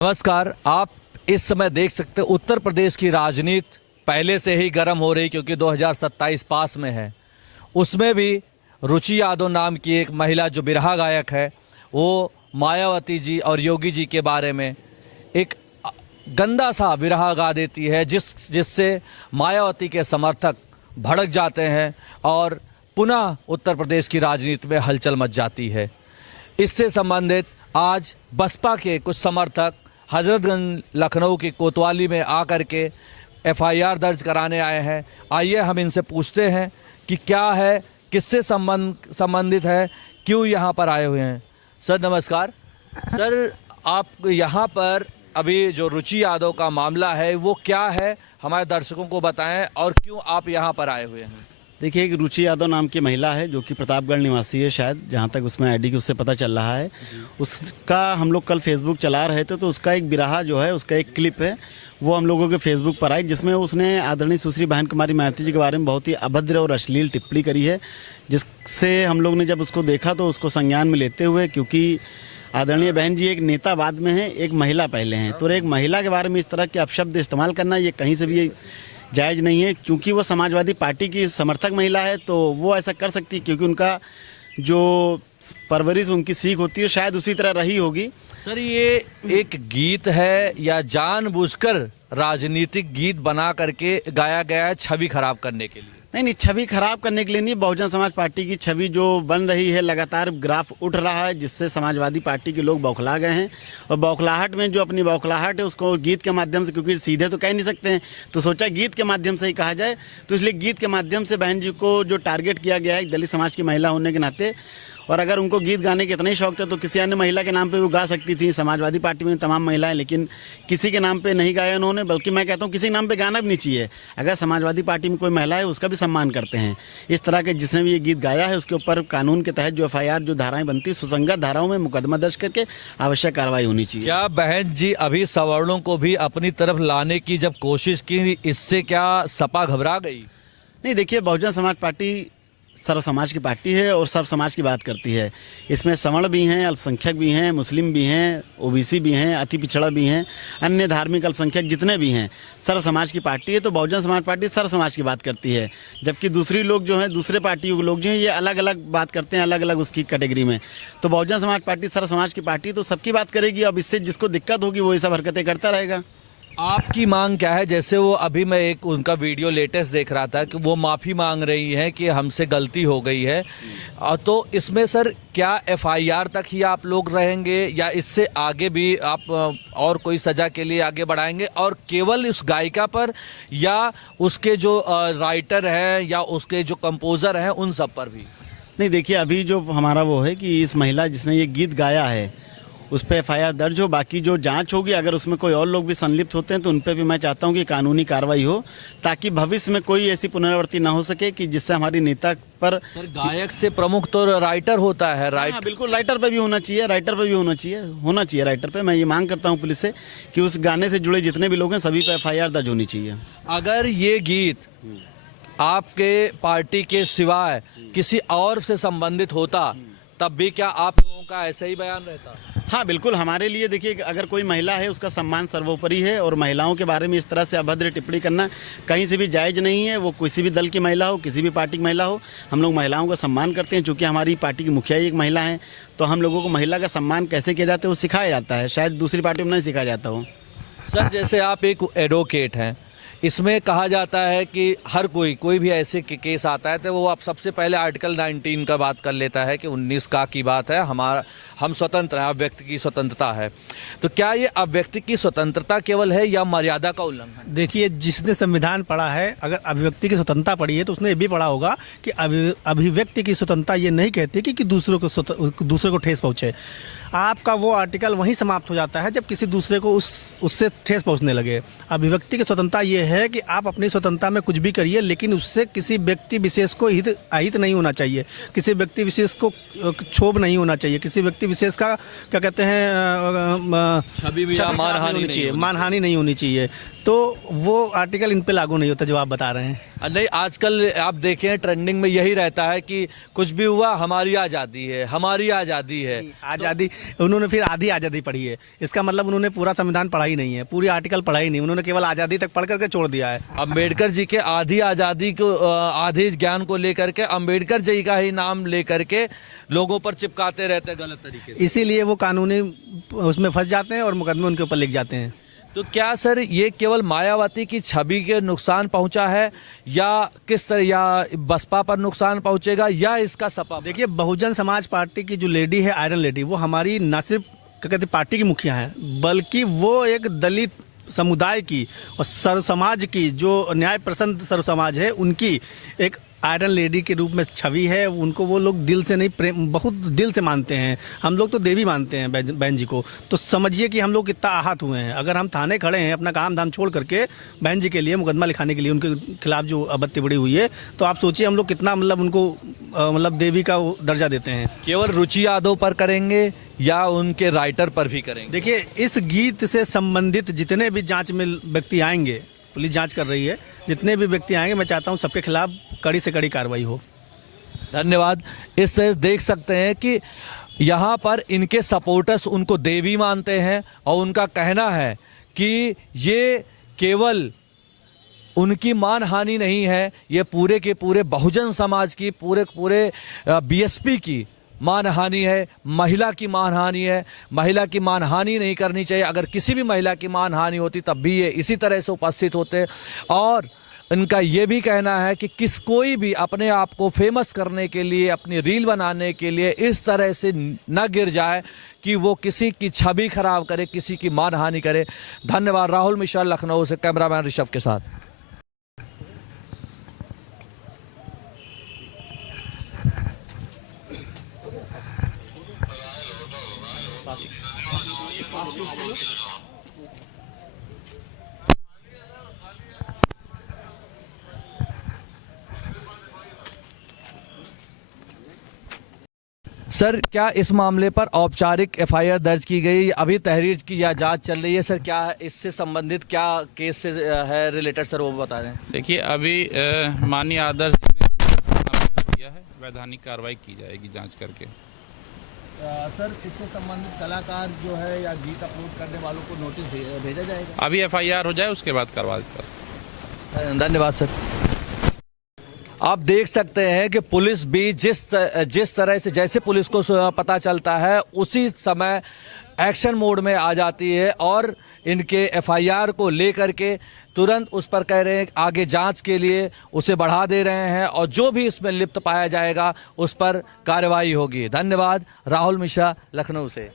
नमस्कार। आप इस समय देख सकते हैं उत्तर प्रदेश की राजनीति पहले से ही गर्म हो रही, क्योंकि 2027 पास में है। उसमें भी रुचि यादव नाम की एक महिला जो बिरहा गायक है, वो मायावती जी और योगी जी के बारे में एक गंदा सा बिरहा गा देती है, जिससे मायावती के समर्थक भड़क जाते हैं और पुनः उत्तर प्रदेश की राजनीति में हलचल मच जाती है। इससे संबंधित आज बसपा के कुछ समर्थक हजरतगंज लखनऊ की कोतवाली में आकर के एफआईआर दर्ज कराने आए हैं। आइए हम इनसे पूछते हैं कि क्या है, किससे संबंधित है, क्यों यहाँ पर आए हुए हैं। सर नमस्कार। सर, आप यहाँ पर अभी जो रुचि यादव का मामला है वो क्या है, हमारे दर्शकों को बताएं, और क्यों आप यहाँ पर आए हुए हैं। देखिए, एक रुचि यादव नाम की महिला है जो कि प्रतापगढ़ निवासी है, शायद जहाँ तक उसमें आईडी की उससे पता चल रहा है। उसका हम लोग कल फेसबुक चला रहे थे तो उसका एक बिरहा जो है, उसका एक क्लिप है, वो हम लोगों के फेसबुक पर आई, जिसमें उसने आदरणीय सुश्री बहन कुमारी मायावती जी के बारे में बहुत ही अभद्र और अश्लील टिप्पणी करी है, जिससे हम लोग ने जब उसको देखा तो उसको संज्ञान में लेते हुए, क्योंकि आदरणीय बहन जी एक नेता बाद में है, एक महिला पहले हैं, तो एक महिला के बारे में इस तरह के अपशब्द इस्तेमाल करना ये कहीं से भी जायज़ नहीं है। क्योंकि वो समाजवादी पार्टी की समर्थक महिला है तो वो ऐसा कर सकती है, क्योंकि उनका जो परवरिश, उनकी सीख होती है, शायद उसी तरह रही होगी। सर, ये एक गीत है या जानबूझकर राजनीतिक गीत बना करके गाया गया है छवि खराब करने के लिए? नहीं, छवि खराब करने के लिए नहीं। बहुजन समाज पार्टी की छवि जो बन रही है, लगातार ग्राफ उठ रहा है, जिससे समाजवादी पार्टी के लोग बौखला गए हैं, और बौखलाहट में जो अपनी बौखलाहट है उसको गीत के माध्यम से, क्योंकि सीधे तो कह नहीं सकते हैं, तो सोचा गीत के माध्यम से ही कहा जाए, तो इसलिए गीत के माध्यम से बहन जी को जो टारगेट किया गया है दलित समाज की महिला होने के नाते। और अगर उनको गीत गाने के इतना ही शौक था तो किसी अन्य महिला के नाम पे वो गा सकती थी। समाजवादी पार्टी में तमाम महिलाएं, लेकिन किसी के नाम पे नहीं गाया उन्होंने, बल्कि मैं कहता हूँ किसी नाम पे गाना भी नहीं चाहिए। अगर समाजवादी पार्टी में कोई महिला है उसका भी सम्मान करते हैं। इस तरह के जिसने भी ये गीत गाया है उसके ऊपर कानून के तहत जो एफआईआर जो धाराएं बनती है, सुसंगत धाराओं में मुकदमा दर्ज करके आवश्यक कार्रवाई होनी चाहिए। क्या बहन जी अभी सवर्णों को भी अपनी तरफ लाने की जब कोशिश की, इससे क्या सपा घबरा गई? नहीं, देखिए, बहुजन समाज पार्टी सर्व समाज की पार्टी है और सर्व समाज की बात करती है। इसमें सवर्ण भी हैं, अल्पसंख्यक भी हैं, मुस्लिम भी हैं, ओबीसी भी हैं, अति पिछड़ा भी हैं, अन्य धार्मिक अल्पसंख्यक जितने भी हैं, सर्व समाज की पार्टी है। तो बहुजन समाज पार्टी सर्व समाज की बात करती है, जबकि दूसरी लोग जो हैं, दूसरे पार्टियों के लोग जो हैं, ये अलग अलग बात करते हैं, अलग अलग उसकी कैटेगरी में। तो बहुजन समाज पार्टी सर्व समाज की पार्टी तो सबकी बात करेगी। अब इससे जिसको दिक्कत होगी वो ये सब हरकतें करता रहेगा। आपकी मांग क्या है? जैसे वो अभी मैं एक उनका वीडियो लेटेस्ट देख रहा था कि वो माफ़ी मांग रही हैं कि हमसे गलती हो गई है, तो इसमें सर क्या एफआईआर तक ही आप लोग रहेंगे या इससे आगे भी आप और कोई सज़ा के लिए आगे बढ़ाएंगे, और केवल उस गायिका पर या उसके जो राइटर हैं या उसके जो कंपोज़र हैं उन सब पर भी? नहीं, देखिए, अभी जो हमारा वो है कि इस महिला जिसने ये गीत गाया है उस पर एफआईआर दर्ज हो, बाकी जो जांच होगी, अगर उसमें कोई और लोग भी संलिप्त होते हैं तो उन पर भी मैं चाहता हूं कि कानूनी कार्रवाई हो, ताकि भविष्य में कोई ऐसी पुनरावृत्ति ना हो सके कि जिससे हमारी नेता पर। सर, गायक से प्रमुख तो राइटर होता है। हाँ, बिल्कुल, राइटर पे भी होना चाहिए, राइटर पे भी होना चाहिए राइटर पे। मैं ये मांग करता हूँ पुलिस से कि उस गाने से जुड़े जितने भी लोग हैं सभी पे एफआईआर दर्ज होनी चाहिए। अगर ये गीत आपके पार्टी के सिवाय किसी और से संबंधित होता तब भी क्या आप लोगों का ऐसा ही बयान रहता? हाँ, बिल्कुल। हमारे लिए देखिए, अगर कोई महिला है उसका सम्मान सर्वोपरि है, और महिलाओं के बारे में इस तरह से अभद्र टिप्पणी करना कहीं से भी जायज़ नहीं है। वो किसी भी दल की महिला हो, किसी भी पार्टी की महिला हो, हम लोग महिलाओं का सम्मान करते हैं। चूँकि हमारी पार्टी की मुखिया ही एक महिला है, तो हम लोगों को महिला का सम्मान कैसे किया जाता है वो सिखाया जाता है, शायद दूसरी पार्टियों में नहीं सिखाया जाता हो। सर, जैसे आप एक एडवोकेट हैं, इसमें कहा जाता है कि हर कोई भी ऐसे केस आता है तो वो आप सबसे पहले आर्टिकल 19 का बात कर लेता है कि 19 का की बात है, हम स्वतंत्र हैं, अभिव्यक्ति की स्वतंत्रता है। तो क्या ये अभिव्यक्ति की स्वतंत्रता केवल है या मर्यादा का उल्लंघन? देखिए, जिसने संविधान पढ़ा है, अगर अभिव्यक्ति की स्वतंत्रता पढ़ी है तो उसने ये भी पढ़ा होगा कि अभिव्यक्ति की स्वतंत्रता ये नहीं कहती कि दूसरे को ठेस पहुँचे। आपका वो आर्टिकल वहीं समाप्त हो जाता है जब किसी दूसरे को उससे ठेस पहुंचने लगे। अभिव्यक्ति की स्वतंत्रता ये है कि आप अपनी स्वतंत्रता में कुछ भी करिए, लेकिन उससे किसी व्यक्ति विशेष को अहित नहीं होना चाहिए, किसी व्यक्ति विशेष को क्षोभ नहीं होना चाहिए, किसी व्यक्ति विशेष का क्या कहते हैं मानहानि नहीं होनी चाहिए। तो वो आर्टिकल इन पे लागू नहीं होता जो आप बता रहे हैं। नहीं, आजकल आप देखें ट्रेंडिंग में यही रहता है कि कुछ भी हुआ हमारी आज़ादी है, हमारी आज़ादी है। आज़ादी उन्होंने फिर आधी आज़ादी पढ़ी है, इसका मतलब उन्होंने पूरा संविधान पढ़ा ही नहीं है, पूरी आर्टिकल पढ़ा ही नहीं, उन्होंने केवल आज़ादी तक पढ़ करके छोड़ दिया है। अंबेडकर जी के आधी आज़ादी को, आधे ज्ञान को लेकर के अंबेडकर जी का ही नाम लेकर के लोगों पर चिपकाते रहते हैं गलत तरीके से। इसीलिए वो कानूनी उसमें फंस जाते हैं और मुकदमे उनके ऊपर लिख जाते हैं। तो क्या सर ये केवल मायावती की छवि के नुकसान पहुंचा है या किस तरह, या बसपा पर नुकसान पहुंचेगा या इसका सपा? देखिए, बहुजन समाज पार्टी की जो लेडी है, आयरन लेडी, वो हमारी न सिर्फ क्या कहते हैं पार्टी की मुखिया हैं, बल्कि वो एक दलित समुदाय की और सर्व समाज की, जो न्याय प्रसन्न सर्व समाज है, उनकी एक आयरन लेडी के रूप में छवि है। उनको वो लोग दिल से नहीं, प्रेम बहुत दिल से मानते हैं। हम लोग तो देवी मानते हैं बहन जी को। तो समझिए कि हम लोग कितना आहत हुए हैं। अगर हम थाने खड़े हैं अपना काम धाम छोड़ करके बहन जी के लिए मुकदमा लिखाने के लिए, उनके खिलाफ जो आपत्ति बढ़ी हुई है, तो आप सोचिए हम लोग कितना मतलब उनको मतलब देवी का वो दर्जा देते हैं। केवल रुचि यादव पर करेंगे या उनके राइटर पर भी करेंगे? देखिए, इस गीत से संबंधित जितने भी जांच में व्यक्ति आएंगे, पुलिस जांच कर रही है, जितने भी व्यक्ति आएंगे, मैं चाहता हूं सबके खिलाफ कड़ी से कड़ी कार्रवाई हो। धन्यवाद। इससे देख सकते हैं कि यहाँ पर इनके सपोर्टर्स उनको देवी मानते हैं और उनका कहना है कि ये केवल उनकी मानहानि नहीं है, ये पूरे के पूरे बहुजन समाज की, पूरे बीएसपी की मानहानि है, महिला की मानहानि है। महिला की मानहानि नहीं करनी चाहिए। अगर किसी भी महिला की मानहानि होती तब भी ये इसी तरह से उपस्थित होते। और इनका ये भी कहना है कि कोई भी अपने आप को फेमस करने के लिए, अपनी रील बनाने के लिए इस तरह से न गिर जाए कि वो किसी की छवि खराब करे, किसी की मानहानि करे। धन्यवाद। राहुल मिश्रा, लखनऊ से, कैमरामैन ऋषभ के साथ। सर, क्या इस मामले पर औपचारिक एफआईआर दर्ज की गई? अभी तहरीर की या जांच चल रही है सर? क्या इससे संबंधित क्या केस से है रिलेटेड सर, वो बता दें। देखिए, अभी माननीय आदर्श ने किया है, वैधानिक कार्रवाई की जाएगी जांच करके। सर, इससे संबंधित कलाकार जो है या गीत अपलोड करने वालों को नोटिस भेजा जाएगा? अभी एफआईआर हो जाए उसके बाद करवा देता। धन्यवाद सर। आप देख सकते हैं कि पुलिस भी जिस तरह से, जैसे पुलिस को पता चलता है उसी समय एक्शन मोड में आ जाती है और इनके एफआईआर को लेकर के तुरंत उस पर कह रहे हैं आगे जांच के लिए उसे बढ़ा दे रहे हैं और जो भी इसमें लिप्त पाया जाएगा उस पर कार्रवाई होगी। धन्यवाद। राहुल मिश्रा, लखनऊ से।